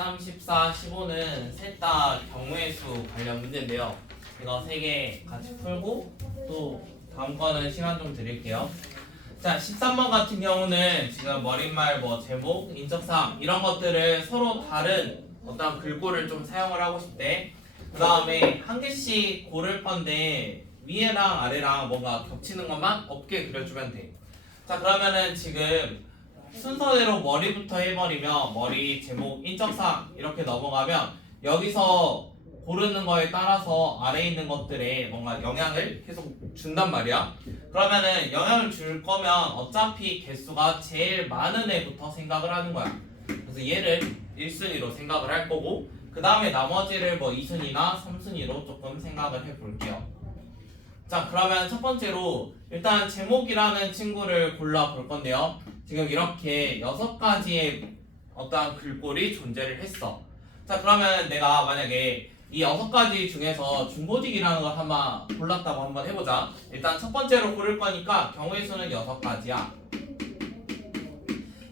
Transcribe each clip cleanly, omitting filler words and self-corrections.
13, 14, 15는 셋 다 경우의 수 관련 문제인데요. 이거 3개 같이 풀고 또 다음 거는 시간 좀 드릴게요. 자, 13번 같은 경우는 지금 머릿말 뭐 제목, 인적사항 이런 것들을 서로 다른 어떤 글꼴을 좀 사용을 하고 싶대. 그 다음에 한 개씩 고를 건데 위에랑 아래랑 뭔가 겹치는 것만 없게 그려주면 돼. 자, 그러면은 지금 순서대로 머리부터 해버리면 머리, 제목, 인적사항 이렇게 넘어가면 여기서 고르는 거에 따라서 아래에 있는 것들에 뭔가 영향을 계속 준단 말이야. 그러면은 영향을 줄 거면 어차피 개수가 제일 많은 애부터 생각을 하는 거야. 그래서 얘를 1순위로 생각을 할 거고 그 다음에 나머지를 뭐 2순위나 3순위로 조금 생각을 해볼게요. 자, 그러면 첫 번째로 일단 제목이라는 친구를 골라 볼 건데요. 지금 이렇게 6가지의 어떠한 글꼴이 존재를 했어. 자, 그러면 내가 만약에 이 6가지 중에서 중고딕이라는 걸 한번 골랐다고 한번 해보자. 일단 첫 번째로 고를 거니까 경우의 수는 6가지야.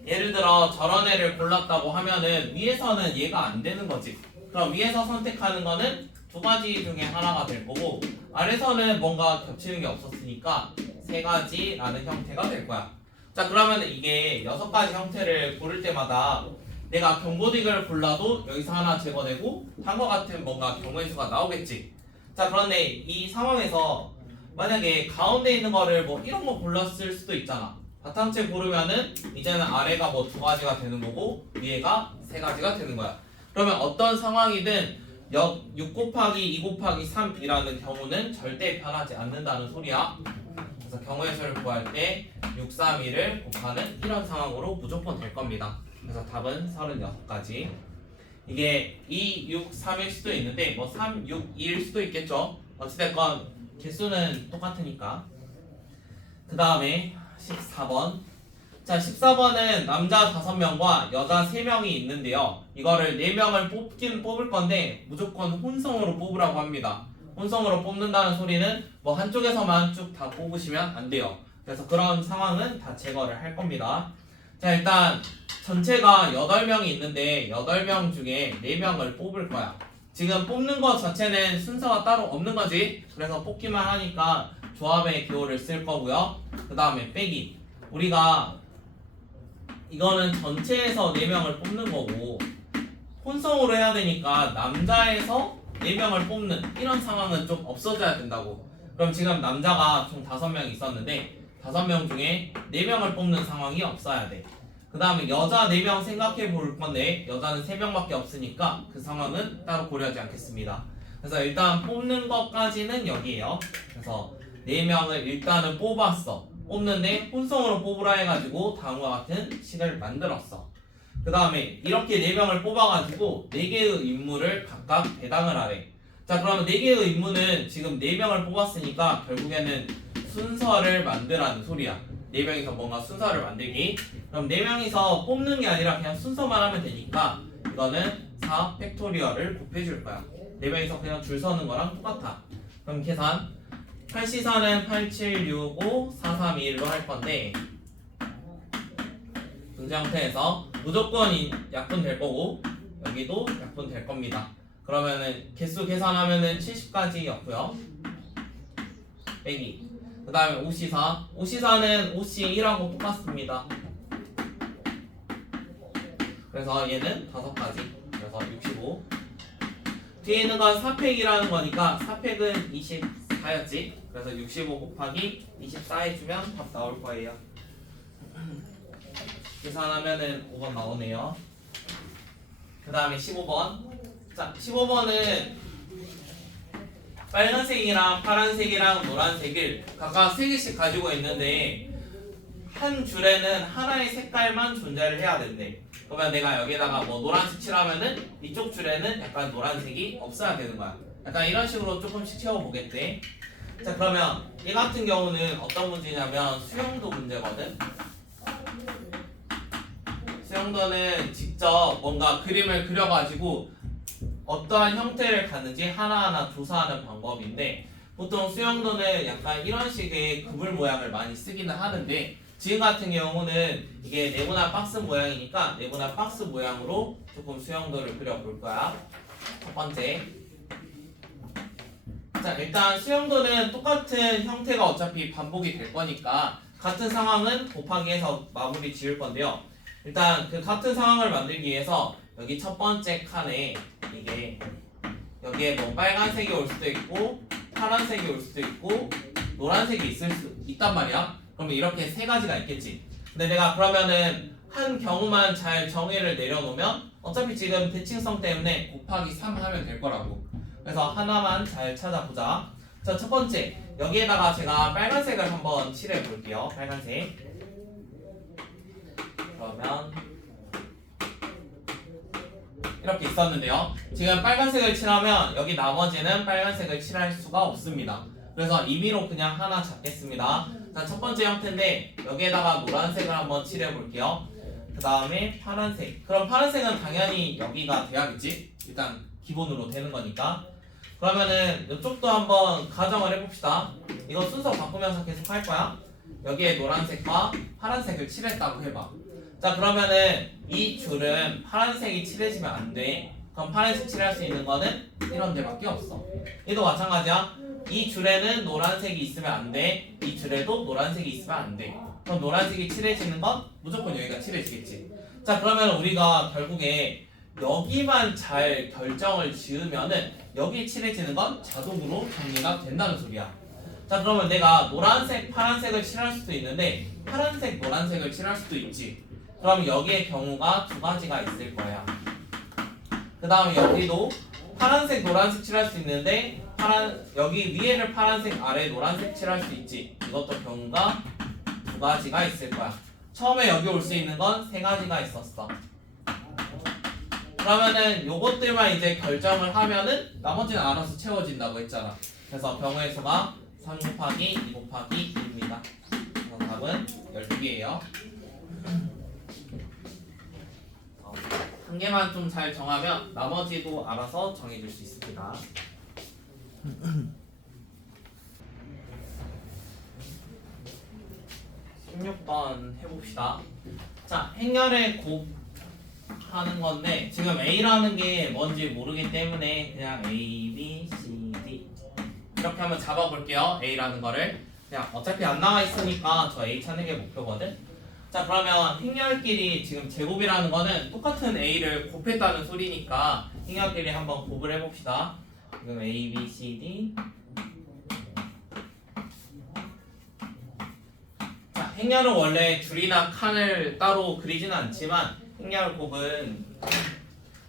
예를 들어 저런 애를 골랐다고 하면은 위에서는 얘가 안 되는 거지. 그럼 위에서 선택하는 거는 2가지 중에 하나가 될 거고 아래서는 뭔가 겹치는 게 없었으니까 3가지라는 형태가 될 거야. 자, 그러면 이게 6가지 형태를 고를 때마다 내가 경고딕을 골라도 여기서 하나 제거되고 다음과 같은 뭔가 경우의 수가 나오겠지. 자, 그런데 이 상황에서 만약에 가운데 있는 거를 뭐 이런 거 골랐을 수도 있잖아. 바탕체 고르면은 이제는 아래가 뭐 2가지가 되는 거고 위에가 3가지가 되는 거야. 그러면 어떤 상황이든 6 곱하기 2 곱하기 3이라는 경우는 절대 변하지 않는다는 소리야. 그래서 경우의 수를 구할 때 6, 3, 2를 곱하는 이런 상황으로 무조건 될 겁니다. 그래서 답은 36가지. 이게 2, 6, 3일 수도 있는데 뭐 3, 6, 2일 수도 있겠죠. 어찌됐건 개수는 똑같으니까. 그 다음에 14번. 자, 14번은 남자 5명과 여자 3명이 있는데요. 이거를 4명을 뽑긴 뽑을 건데 무조건 혼성으로 뽑으라고 합니다. 혼성으로 뽑는다는 소리는 뭐 한쪽에서만 쭉 다 뽑으시면 안 돼요. 그래서 그런 상황은 다 제거를 할 겁니다. 자, 일단 전체가 8명이 있는데 8명 중에 4명을 뽑을 거야. 지금 뽑는 것 자체는 순서가 따로 없는 거지. 그래서 뽑기만 하니까 조합의 기호를 쓸 거고요. 그 다음에 빼기. 우리가 이거는 전체에서 4명을 뽑는 거고 혼성으로 해야 되니까 남자에서 4명을 뽑는 이런 상황은 좀 없어져야 된다고. 그럼 지금 남자가 총 5명 있었는데 5명 중에 4명을 뽑는 상황이 없어야 돼. 그 다음에 여자 4명 생각해 볼 건데 여자는 3명밖에 없으니까 그 상황은 따로 고려하지 않겠습니다. 그래서 일단 뽑는 것까지는 여기에요. 그래서 4명을 일단은 뽑았어. 뽑는데 혼성으로 뽑으라 해가지고 다음과 같은 식을 만들었어. 그 다음에 이렇게 4명을 뽑아가지고 4개의 인물을 각각 배당을 하래. 자, 그러면 4개의 인물은 지금 4명을 뽑았으니까 결국에는 순서를 만들라는 소리야. 4명이서 뭔가 순서를 만들기. 그럼 4명이서 뽑는 게 아니라 그냥 순서만 하면 되니까 이거는 4 팩토리얼을 곱해줄 거야. 4명이서 그냥 줄 서는 거랑 똑같아. 그럼 계산 8C4는 8, 7, 6, 5, 4, 3, 2, 1로 할 건데 문제 형태에서 무조건 약분 될 거고 여기도 약분 될 겁니다. 그러면은 개수 계산하면은 70까지였고요. 빼기. 그 다음에 5C4. 5C4는 5C1하고 똑같습니다. 그래서 얘는 5가지. 그래서 65. 뒤에 있는 건 4팩이라는 거니까 4팩은 24였지. 그래서 65 곱하기 24 해주면 답 나올 거예요. 계산하면은 5번 나오네요. 그 다음에 15번. 자, 15번은 빨간색이랑 파란색이랑 노란색을 각각 3개씩 가지고 있는데 한 줄에는 하나의 색깔만 존재를 해야 된대. 그러면 내가 여기다가 뭐 노란색 칠하면은 이쪽 줄에는 약간 노란색이 없어야 되는 거야. 약간 이런 식으로 조금씩 채워보겠대. 자, 그러면 이 같은 경우는 어떤 문제냐면 수영도 문제거든. 수영도는 직접 뭔가 그림을 그려가지고 어떠한 형태를 갖는지 하나하나 조사하는 방법인데 보통 수영도는 약간 이런 식의 그물 모양을 많이 쓰기는 하는데 지금 같은 경우는 이게 네모난 박스 모양이니까 네모난 박스 모양으로 조금 수영도를 그려볼 거야. 첫 번째. 자, 일단 수영도는 똑같은 형태가 어차피 반복이 될 거니까 같은 상황은 곱하기 해서 마무리 지을 건데요. 일단 그 같은 상황을 만들기 위해서 여기 첫 번째 칸에 이게 여기에 뭐 빨간색이 올 수도 있고 파란색이 올 수도 있고 노란색이 있을 수 있단 말이야. 그러면 이렇게 세 가지가 있겠지. 근데 내가 그러면은 한 경우만 잘 정의를 내려놓으면 어차피 지금 대칭성 때문에 곱하기 3 하면 될 거라고. 그래서 하나만 잘 찾아보자. 자, 첫 번째 여기에다가 제가 빨간색을 한번 칠해 볼게요. 빨간색. 그러면 이렇게 있었는데요. 지금 빨간색을 칠하면 여기 나머지는 빨간색을 칠할 수가 없습니다. 그래서 임의로 그냥 하나 잡겠습니다. 자, 첫 번째 형태인데 여기에다가 노란색을 한번 칠해 볼게요. 그 다음에 파란색. 그럼 파란색은 당연히 여기가 돼야겠지? 일단 기본으로 되는 거니까. 그러면은 이쪽도 한번 가정을 해봅시다. 이거 순서 바꾸면서 계속 할 거야. 여기에 노란색과 파란색을 칠했다고 해봐. 자, 그러면은 이 줄은 파란색이 칠해지면 안 돼. 그럼 파란색 칠할 수 있는 거는 이런 데밖에 없어. 얘도 마찬가지야. 이 줄에는 노란색이 있으면 안 돼. 이 줄에도 노란색이 있으면 안 돼. 그럼 노란색이 칠해지는 건 무조건 여기가 칠해지겠지. 자, 그러면 우리가 결국에 여기만 잘 결정을 지으면은 여기 칠해지는 건 자동으로 정리가 된다는 소리야. 자, 그러면 내가 노란색, 파란색을 칠할 수도 있는데 파란색, 노란색을 칠할 수도 있지. 그럼 여기에 경우가 두 가지가 있을 거야. 그 다음에 여기도 파란색, 노란색 칠할 수 있는데 여기 위에를 파란색, 아래 노란색 칠할 수 있지. 이것도 경우가 두 가지가 있을 거야. 처음에 여기 올 수 있는 건 세 가지가 있었어. 그러면은 요것들만 이제 결정을 하면은 나머지는 알아서 채워진다고 했잖아. 그래서 병의 수가 3 곱하기 2 곱하기 2입니다. 그래서 답은 12개예요. 한 개만 좀 잘 정하면 나머지도 알아서 정해줄 수 있습니다. 16번 해봅시다. 자, 행렬의 곱하는 건데 지금 A라는 게 뭔지 모르기 때문에 그냥 A, B, C, D 이렇게 한번 잡아볼게요. A라는 거를 그냥 어차피 안 나와 있으니까 저 A 찾는 게 목표거든. 자, 그러면 행렬끼리 지금 제곱이라는 거는 똑같은 A를 곱했다는 소리니까 행렬끼리 한번 곱을 해봅시다. 지금 A, B, C, D. 자, 행렬은 원래 줄이나 칸을 따로 그리지는 않지만 행렬 곱은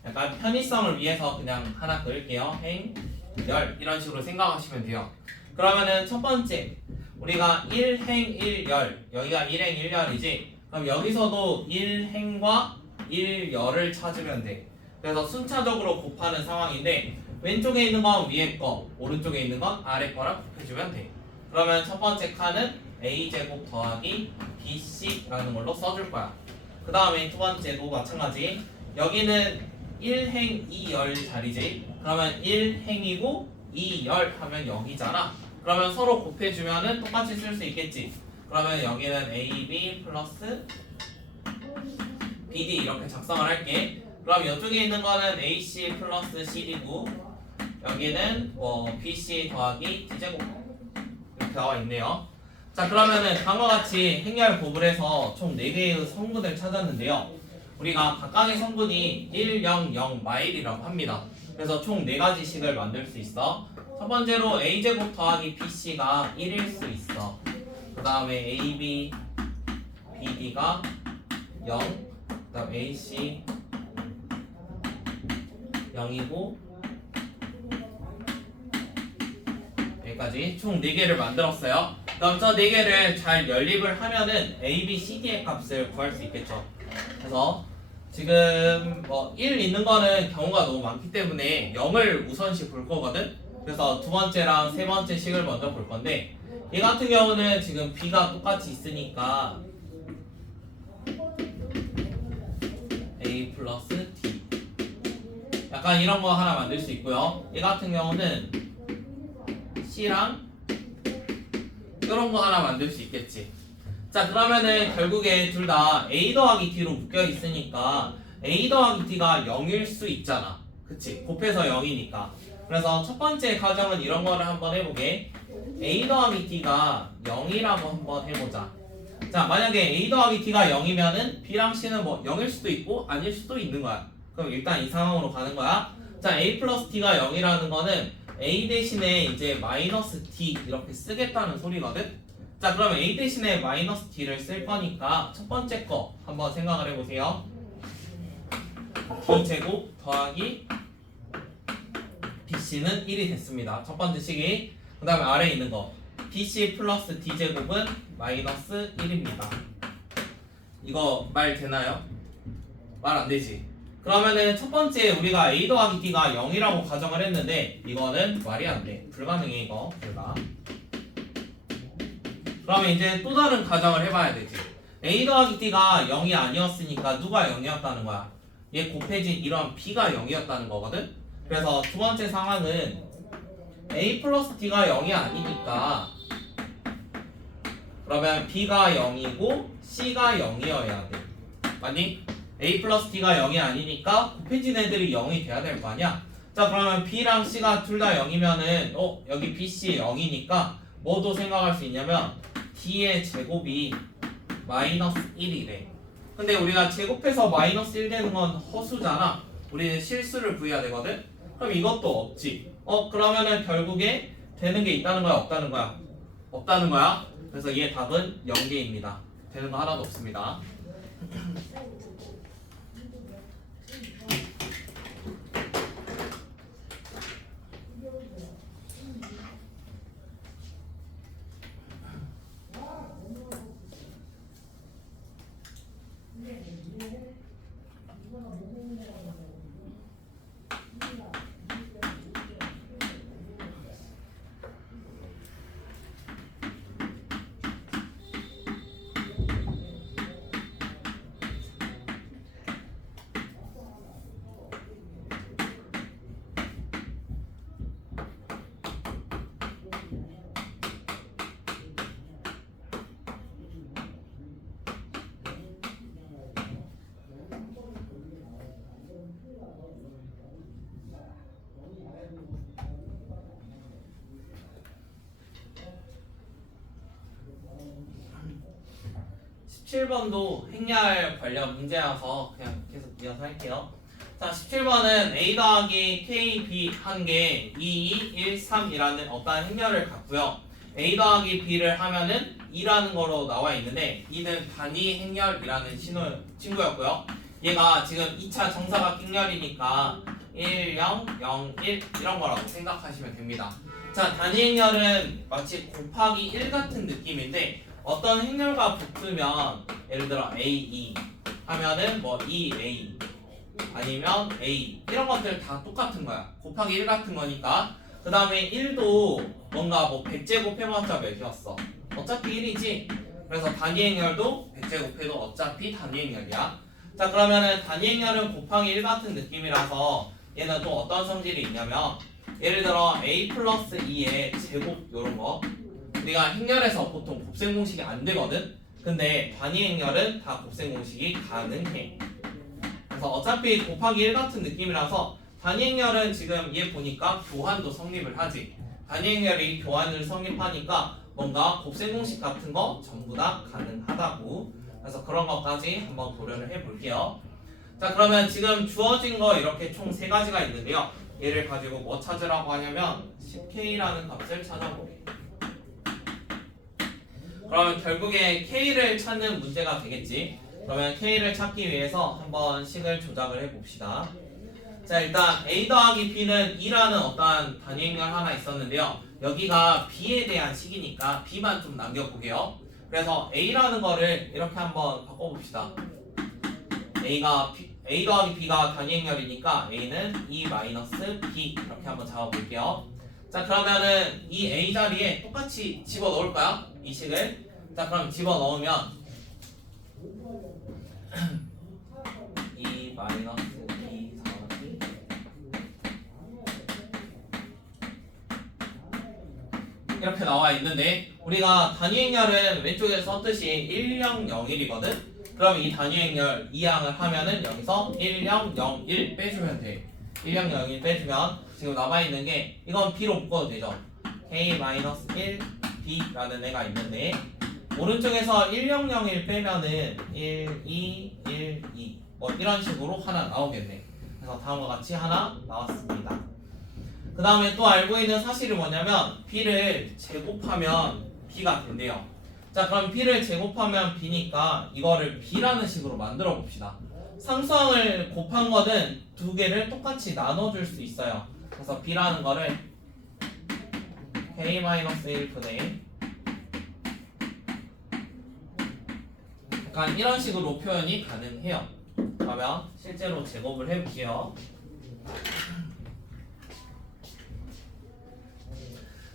약간 편의성을 위해서 그냥 하나 그릴게요. 행열 이런 식으로 생각하시면 돼요. 그러면은 첫 번째 우리가 1행 1열 여기가 1행 1열이지. 그럼 여기서도 1행과 1열을 찾으면 돼. 그래서 순차적으로 곱하는 상황인데 왼쪽에 있는 건 위에 거, 오른쪽에 있는 건 아래 거랑 곱해주면 돼. 그러면 첫 번째 칸은 a제곱 더하기 bc라는 걸로 써줄 거야. 그 다음에 두 번째도 마찬가지. 여기는 1행 2열 자리지. 그러면 1행이고 2열 하면 여기잖아. 그러면 서로 곱해주면은 똑같이 쓸 수 있겠지. 그러면 여기는 AB 플러스 BD 이렇게 작성을 할게. 그럼 이쪽에 있는 거는 AC 플러스 CD고 여기는 BC 더하기 D제곱 이렇게 나와 있네요. 자, 그러면은 다음과 같이 행렬 곱을 해서 총 4개의 성분을 찾았는데요. 우리가 각각의 성분이 1, 0, 0 마일이라고 합니다. 그래서 총 4가지씩을 만들 수 있어. 첫 번째로 A제곱 더하기 BC가 1일 수 있어. 그 다음에 AB, BD가 0, 그 다음 AC 0이고 여기까지 총 4개를 만들었어요. 그럼 저 4개를 잘 연립을 하면은 A, B, C, D의 값을 구할 수 있겠죠. 그래서 지금 1 있는 거는 경우가 너무 많기 때문에 0을 우선시 볼 거거든. 그래서 두 번째랑 세 번째 식을 먼저 볼 건데 얘 같은 경우는 지금 B가 똑같이 있으니까 A 플러스 D 약간 이런 거 하나 만들 수 있고요. 얘 같은 경우는 C랑 이런 거 하나 만들 수 있겠지. 자 그러면은 결국에 둘 다 a 더하기 t로 묶여 있으니까 a 더하기 t가 0일 수 있잖아. 그치? 곱해서 0이니까. 그래서 첫 번째 가정은 이런 거를 한번 해보게. a 더하기 t가 0이라고 한번 해보자. 자 만약에 a 더하기 t가 0이면은 b랑 c는 뭐 0일 수도 있고 아닐 수도 있는 거야. 그럼 일단 이 상황으로 가는 거야. 자 a 플러스 t가 0이라는 거는 a 대신에 이제 마이너스 t 이렇게 쓰겠다는 소리거든. 자 그러면 a 대신에 마이너스 t를 쓸 거니까 첫 번째 거 한번 생각을 해보세요. t제곱 더하기 bc는 1이 됐습니다. 첫 번째 식이. 그 다음에 아래에 있는 거 bc 플러스 d제곱은 마이너스 1입니다. 이거 말 되나요? 말 안 되지. 그러면은 첫 번째 우리가 a 더하기 t가 0이라고 가정을 했는데 이거는 말이 안 돼. 불가능해 이거. 불가. 그러면 이제 또 다른 가정을 해봐야 되지. a 더하기 t가 0이 아니었으니까 누가 0이었다는 거야? 얘 곱해진 이런 b가 0이었다는 거거든? 그래서 두 번째 상황은 a 플러스 t가 0이 아니니까 그러면 b가 0이고 c가 0이어야 돼. 맞니? a 플러스 t가 0이 아니니까 곱해진 애들이 0이 돼야 될 거 아니야? 자 그러면 b랑 c가 둘 다 0이면은 여기 bc 0이니까 뭐도 생각할 수 있냐면 t의 제곱이 마이너스 1이래. 근데 우리가 제곱해서 마이너스 1 되는 건 허수잖아. 우리는 실수를 구해야 되거든? 그럼 이것도 없지. 그러면은 결국에 되는 게 있다는 거야 없다는 거야? 없다는 거야. 그래서 얘 답은 0개입니다. 되는 거 하나도 없습니다. 17번도 행렬 관련 문제라서 그냥 계속 이어서 할게요. 자, 17번은 a 더하기 k, b 한 개 2, 2, 1, 3이라는 어떠한 행렬을 갖고요. a 더하기 b를 하면은 2라는 거로 나와 있는데 2는 단위 행렬이라는 친구였고요. 얘가 지금 2차 정사각 행렬이니까 1, 0, 0, 1 이런 거라고 생각하시면 됩니다. 자, 단위 행렬은 마치 곱하기 1 같은 느낌인데 어떤 행렬과 붙으면 예를 들어 A2 하면은 뭐 2A 아니면 A 이런 것들 다 똑같은 거야. 곱하기 1 같은 거니까. 그 다음에 1도 뭔가 뭐 100제곱 해봤자 몇이었어? 어차피 1이지. 그래서 단위 행렬도 100제곱 해도 어차피 단위 행렬이야. 자 그러면은 단위 행렬은 곱하기 1 같은 느낌이라서 얘는 또 어떤 성질이 있냐면 예를 들어 A 플러스 2의 제곱 요런 거 우리가 행렬에서 보통 곱셈 공식이 안 되거든? 근데 단위 행렬은 다 곱셈 공식이 가능해. 그래서 어차피 곱하기 1 같은 느낌이라서 단위 행렬은 지금 얘 보니까 교환도 성립을 하지. 단위 행렬이 교환을 성립하니까 뭔가 곱셈 공식 같은 거 전부 다 가능하다고. 그래서 그런 것까지 한번 고려를 해볼게요. 자 그러면 지금 주어진 거 이렇게 총 3가지가 있는데요. 얘를 가지고 뭐 찾으라고 하냐면 10K라는 값을 찾아보게. 그러면 결국에 K를 찾는 문제가 되겠지. 그러면 K를 찾기 위해서 한번 식을 조작을 해봅시다. 자 일단 A 더하기 B는 2라는 어떠한 단위 행렬 하나 있었는데요. 여기가 B에 대한 식이니까 B만 좀 남겨보게요. 그래서 A라는 거를 이렇게 한번 바꿔봅시다. A 더하기 B가 단위 행렬이니까 A는 2 마이너스 B 이렇게 한번 잡아볼게요. 자 그러면은 이 A 자리에 똑같이 집어넣을까요? 이 식을. 자 그럼 집어넣으면 2 마이너스 B 더하기 이렇게 나와 있는데 우리가 단위 행렬은 왼쪽에 썼듯이 1001이거든. 그럼 이 단위 행렬 이항을 하면은 여기서 1001 빼주면 돼. 1001 빼주면 지금 남아 있는 게 이건 b로 묶어도 되죠. k-1 b라는 애가 있는데 오른쪽에서 1001 빼면은 1, 2, 1, 2 뭐 이런 식으로 하나 나오겠네. 그래서 다음과 같이 하나 나왔습니다. 그 다음에 또 알고 있는 사실이 뭐냐면 b를 제곱하면 b가 된대요. 자, 그럼 b를 제곱하면 b니까 이거를 b라는 식으로 만들어 봅시다. 상수항을 곱한 거는 두 개를 똑같이 나눠줄 수 있어요. 그래서 b라는 거를 k-1분의 약간 이런 식으로 표현이 가능해요. 그러면 실제로 제곱을 해볼게요.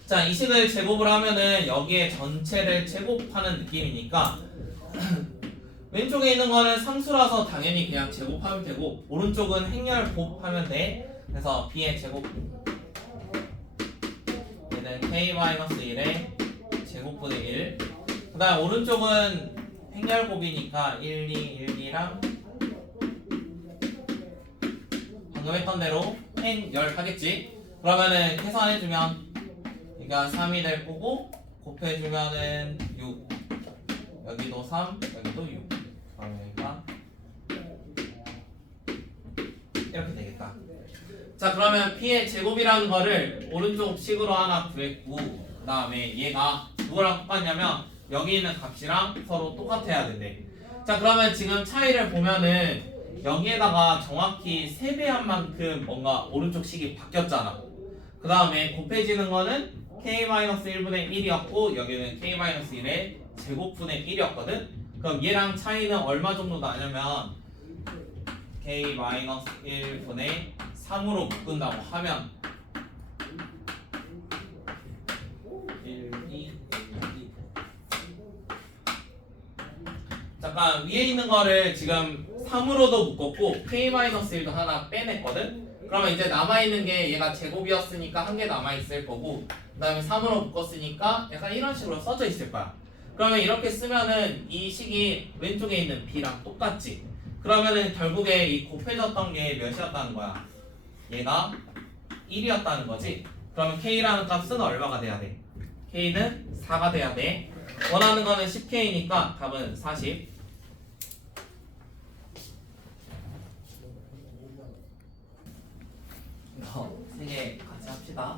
자, 이 식을 제곱을 하면은 여기에 전체를 제곱하는 느낌이니까 왼쪽에 있는 거는 상수라서 당연히 그냥 제곱하면 되고 오른쪽은 행렬 곱하면 돼. 그래서 b의 제곱 얘는 k-1의 제곱분의 1. 그 다음 오른쪽은 행렬 곱이니까 1, 2, 1, 2랑 방금 했던 대로 행열 하겠지. 그러면은 계산해주면 그러니까 3이 될 거고 곱해주면은 6 여기도 3 여기도 6 그럼 여기가 이렇게 되겠다. 자, 그러면 p의 제곱이라는 거를 오른쪽 식으로 하나 구했고 그 다음에 얘가 누구랑 똑같냐면 여기 있는 값이랑 서로 똑같아야 된대. 자, 그러면 지금 차이를 보면은 여기에다가 정확히 3배한 만큼 뭔가 오른쪽 식이 바뀌었잖아. 그 다음에 곱해지는 거는 k-1분의 1이었고 여기는 k-1의 제곱분의 1이었거든. 그럼 얘랑 차이는 얼마 정도 나냐면 k-1분의 3으로 묶은다고 하면 1, 2, 1, 2 잠깐 위에 있는 거를 지금 3으로도 묶었고 k-1도 하나 빼냈거든. 그러면 이제 남아있는 게 얘가 제곱이었으니까 한 개 남아있을 거고 그 다음에 3으로 묶었으니까 약간 이런 식으로 써져 있을 거야. 그러면 이렇게 쓰면은 이 식이 왼쪽에 있는 b랑 똑같지. 그러면은 결국에 이 곱해졌던 게 몇이었다는 거야? 얘가 1이었다는 거지. 그러면 k라는 값은 얼마가 돼야 돼? k는 4가 돼야 돼. 원하는 거는 10k니까 답은 40. 세 개 같이 합시다.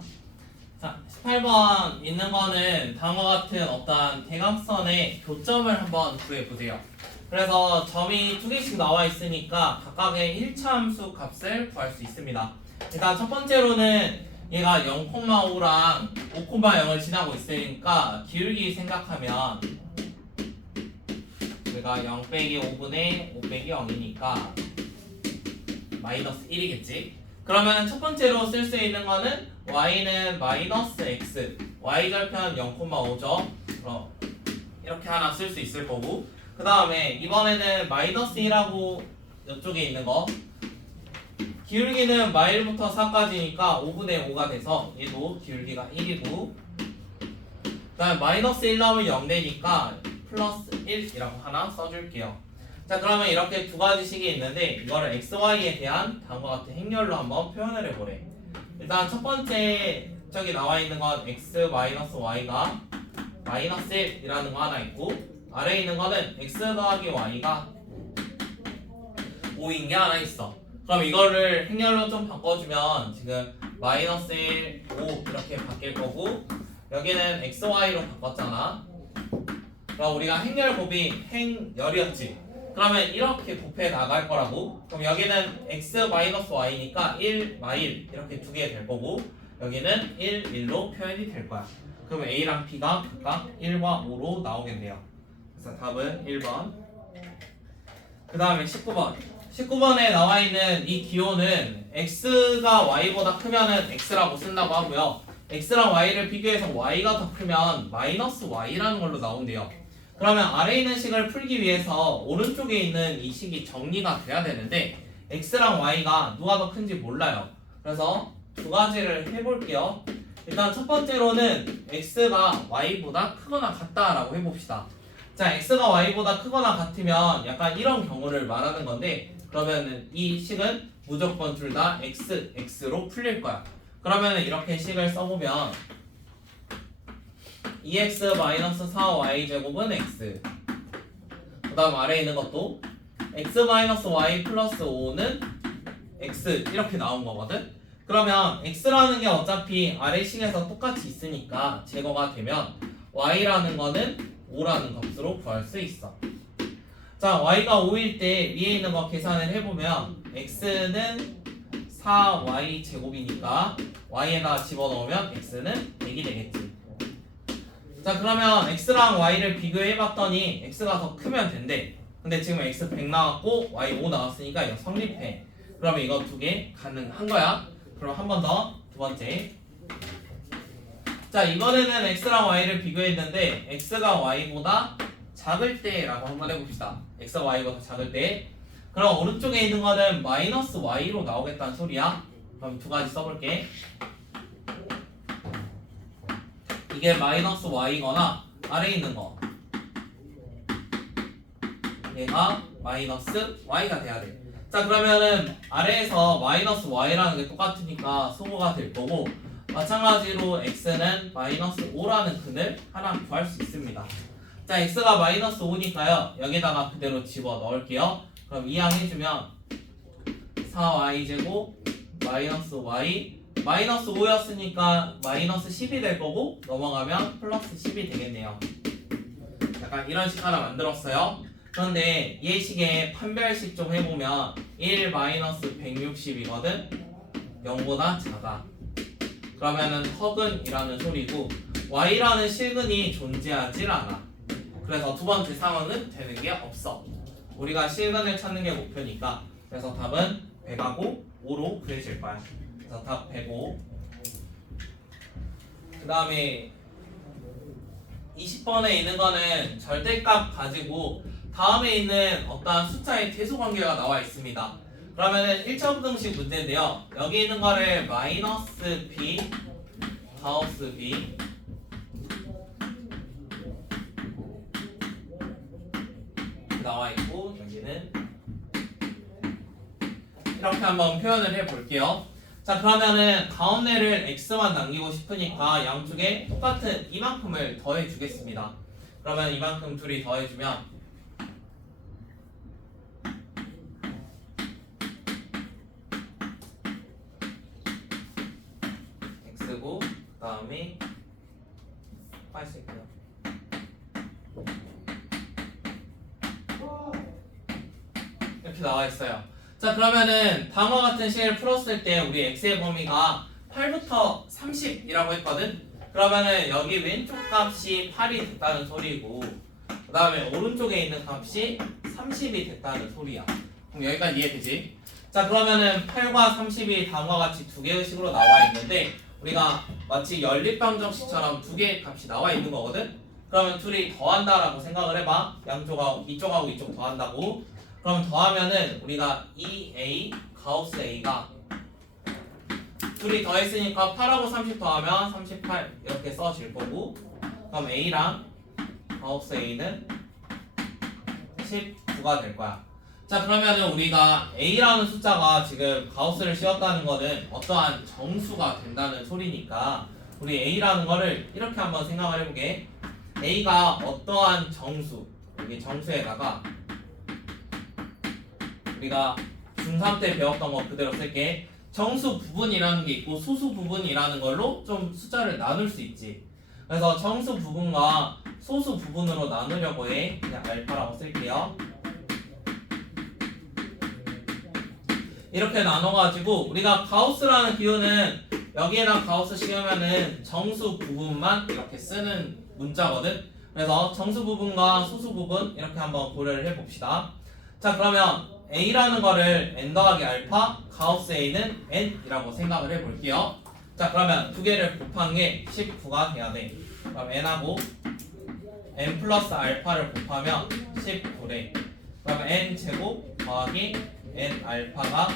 자, 18번 있는 거는 다음과 같은 어떤 대각선의 교점을 한번 구해보세요. 그래서 점이 두 개씩 나와 있으니까 각각의 1차 함수 값을 구할 수 있습니다. 일단 첫 번째로는 얘가 0,5랑 5,0을 지나고 있으니까 기울기 생각하면 우리가 0 빼기 5분의 5 빼기 0이니까 마이너스 1이겠지. 그러면 첫 번째로 쓸 수 있는 거는 y는 마이너스 x y절편 0,5죠. 그럼 이렇게 하나 쓸 수 있을 거고 그 다음에 이번에는 마이너스 1하고 이쪽에 있는 거 기울기는 마일부터 4까지니까 5분의 5가 돼서 얘도 기울기가 1이고 그 다음에 마이너스 1 나오면 0 되니까 플러스 1이라고 하나 써줄게요. 자, 그러면 이렇게 두 가지 식이 있는데 이거를 xy에 대한 다음과 같은 행렬로 한번 표현을 해보래. 일단 첫 번째 저기 나와 있는 건 x-y가 마이너스 1이라는 거 하나 있고 아래에 있는 거는 x 더하기 y가 5인 게 하나 있어. 그럼 이거를 행렬로 좀 바꿔주면 지금 마이너스 1, 5 이렇게 바뀔 거고 여기는 xy로 바꿨잖아. 그럼 우리가 행렬 곱이 행열이었지. 그러면 이렇게 곱해 나갈 거라고. 그럼 여기는 x-y니까 1, 마일 이렇게 두 개 될 거고 여기는 1, 1로 표현이 될 거야. 그러면 a랑 b가 각각 1과 5로 나오겠네요. 그래서 답은 1번. 그 다음에 19번. 19번에 나와 있는 이 기호는 x가 y보다 크면은 x라고 쓴다고 하고요. x랑 y를 비교해서 y가 더 크면 마이너스 y라는 걸로 나온대요. 그러면 아래에 있는 식을 풀기 위해서 오른쪽에 있는 이 식이 정리가 돼야 되는데 x랑 y가 누가 더 큰지 몰라요. 그래서 두 가지를 해볼게요. 일단 첫 번째로는 x가 y보다 크거나 같다라고 해봅시다. 자, x가 y보다 크거나 같으면 약간 이런 경우를 말하는 건데, 그러면은 이 식은 무조건 둘 다 x로 풀릴 거야. 그러면은 이렇게 식을 써보면 2x-4y 제곱은 x, 그 다음 아래에 있는 것도 x-y 플러스 5는 x 이렇게 나온 거거든. 그러면 x라는 게 어차피 아래 식에서 똑같이 있으니까 제거가 되면 y라는 거는 5라는 값으로 구할 수 있어. 자, y가 5일 때 위에 있는 거 계산을 해보면 x는 4y 제곱이니까 y에다 집어넣으면 x는 100이 되겠지. 자, 그러면 x랑 y를 비교해봤더니 x가 더 크면 된대. 근데 지금 x 100 나왔고 y 5 나왔으니까 이거 성립해. 그러면 이거 두 개 가능한 거야. 그럼 한 번 더, 두 번째. 자, 이번에는 x랑 y를 비교했는데 x가 y보다 작을 때라고 한번 해봅시다. x가 y보다 작을 때. 그럼 오른쪽에 있는 거는 마이너스 y로 나오겠다는 소리야. 그럼 두 가지 써볼게. 이게 마이너스 y거나 아래에 있는 거 얘가 마이너스 y가 돼야 돼. 자, 그러면은 아래에서 마이너스 y라는 게 똑같으니까 소모가 될 거고, 마찬가지로 x는 마이너스 5라는 근을 하나 구할 수 있습니다. 자, x가 마이너스 5니까요 여기다가 그대로 집어 넣을게요. 그럼 이항해주면 4y 제곱 마이너스 y, 마이너스 5였으니까 마이너스 10이 될 거고, 넘어가면 플러스 10이 되겠네요. 약간 이런 식 하나 만들었어요. 그런데 얘 식의 판별식 좀 해보면 1 마이너스 160이거든. 0보다 작아. 그러면은 허근이라는 소리고 y라는 실근이 존재하질 않아. 그래서 두 번째 상황은 되는 게 없어. 우리가 실근을 찾는 게 목표니까. 그래서 답은 100하고 5로 그려질 거야. 그래서 답 105. 그 다음에 20번에 있는 거는 절대값 가지고 다음에 있는 어떠한 숫자의 대소관계가 나와 있습니다. 그러면은 1차 부등식 문제인데요. 여기 있는 거를 마이너스 b, 가우스 b, 나와 있고, 여기는 이렇게 한번 표현을 해 볼게요. 자, 그러면은 가운데를 x만 남기고 싶으니까 양쪽에 똑같은 이만큼을 더해 주겠습니다. 그러면 이만큼 둘이 더해주면 x고, 그 다음에 y 쓸게요. 이렇게 나와 있어요. 자, 그러면은 다음과 같은 식을 풀었을 때 우리 x의 범위가 8부터 30이라고 했거든. 그러면은 여기 왼쪽 값이 8이 됐다는 소리고, 그 다음에 오른쪽에 있는 값이 30이 됐다는 소리야. 그럼 여기까지 이해되지? 자, 그러면은 8과 30이 다음과 같이 두 개의 식으로 나와 있는데, 우리가 마치 연립방정식처럼 두 개의 값이 나와 있는 거거든. 그러면 둘이 더한다라고 생각을 해봐. 양쪽하고 이쪽하고 이쪽 더한다고. 그럼 더하면은 우리가 2a 가우스 a가 둘이 더했으니까 8하고 30 더하면 38 이렇게 써질 거고, 그럼 a랑 가우스 a는 19가 될 거야. 자, 그러면은 우리가 a라는 숫자가 지금 가우스를 씌웠다는 거는 어떠한 정수가 된다는 소리니까 우리 a라는 거를 이렇게 한번 생각을 해보게. a가 어떠한 정수, 여기 정수에다가 우리가 중3 때 배웠던 거 그대로 쓸게. 정수 부분이라는 게 있고 소수 부분이라는 걸로 좀 숫자를 나눌 수 있지. 그래서 정수 부분과 소수 부분으로 나누려고 해. 그냥 알파라고 쓸게요. 이렇게 나눠가지고 우리가 가우스라는 기호는 여기에다 가우스 씌우면은 정수 부분만 이렇게 쓰는 문자거든. 그래서 정수 부분과 소수 부분 이렇게 한번 고려를 해봅시다. 자, 그러면 a라는 거를 n 더하기 알파, 가우스 a는 n이라고 생각을 해볼게요. 자, 그러면 두 개를 곱한 게 19가 돼야 돼. 그럼 n하고 n 플러스 알파를 곱하면 19래. 그럼 n 제곱 더하기 n 알파가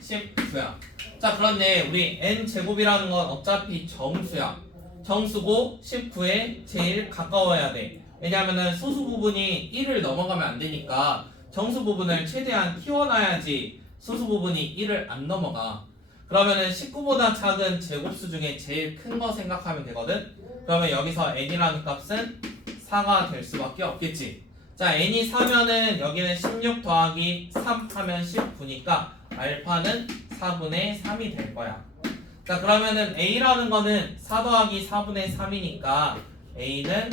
19야. 자, 그런데 우리 n제곱이라는 건 어차피 정수야. 정수고 19에 제일 가까워야 돼. 왜냐면은 소수 부분이 1을 넘어가면 안 되니까 정수 부분을 최대한 키워놔야지 소수 부분이 1을 안 넘어가. 그러면은 19보다 작은 제곱수 중에 제일 큰 거 생각하면 되거든. 그러면 여기서 n이라는 값은 4가 될 수밖에 없겠지. 자, n이 4면은 여기는 16 더하기 3 하면 19니까 알파는 4분의 3이 될 거야. 자, 그러면은 a라는 거는 4 더하기 4분의 3이니까 a는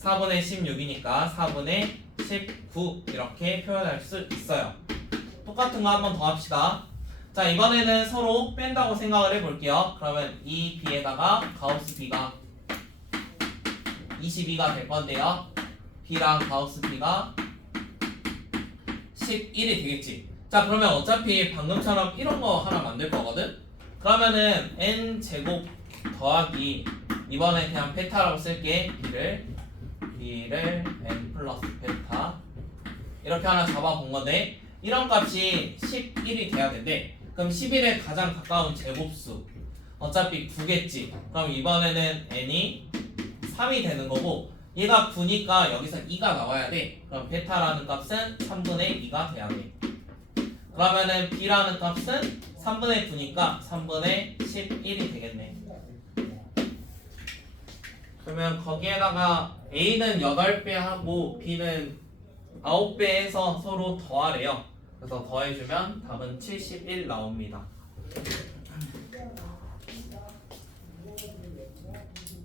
4분의 16이니까 4분의 19 이렇게 표현할 수 있어요. 똑같은 거 한 번 더 합시다. 자, 이번에는 서로 뺀다고 생각을 해볼게요. 그러면 이 b에다가 가우스 b가 22가 될 건데요. b랑 가우스 b가 11이 되겠지. 자, 그러면 어차피 방금처럼 이런 거 하나 만들 거거든. 그러면은 n 제곱 더하기 이번에 그냥 베타라고 쓸게. b를 n 플러스 베타 이렇게 하나 잡아본 건데 이런 값이 11이 돼야 된대. 그럼 11에 가장 가까운 제곱수 어차피 9겠지. 그럼 이번에는 n이 3이 되는 거고 얘가 9니까 여기서 2가 나와야 돼. 그럼 베타라는 값은 3분의 2가 돼야 돼. 그러면은 b라는 값은 3분의 9니까 3분의 11이 되겠네. 그러면 거기에다가 a는 8배 하고 b는 9배 해서 서로 더하래요. 그래서 더해주면 답은 71 나옵니다.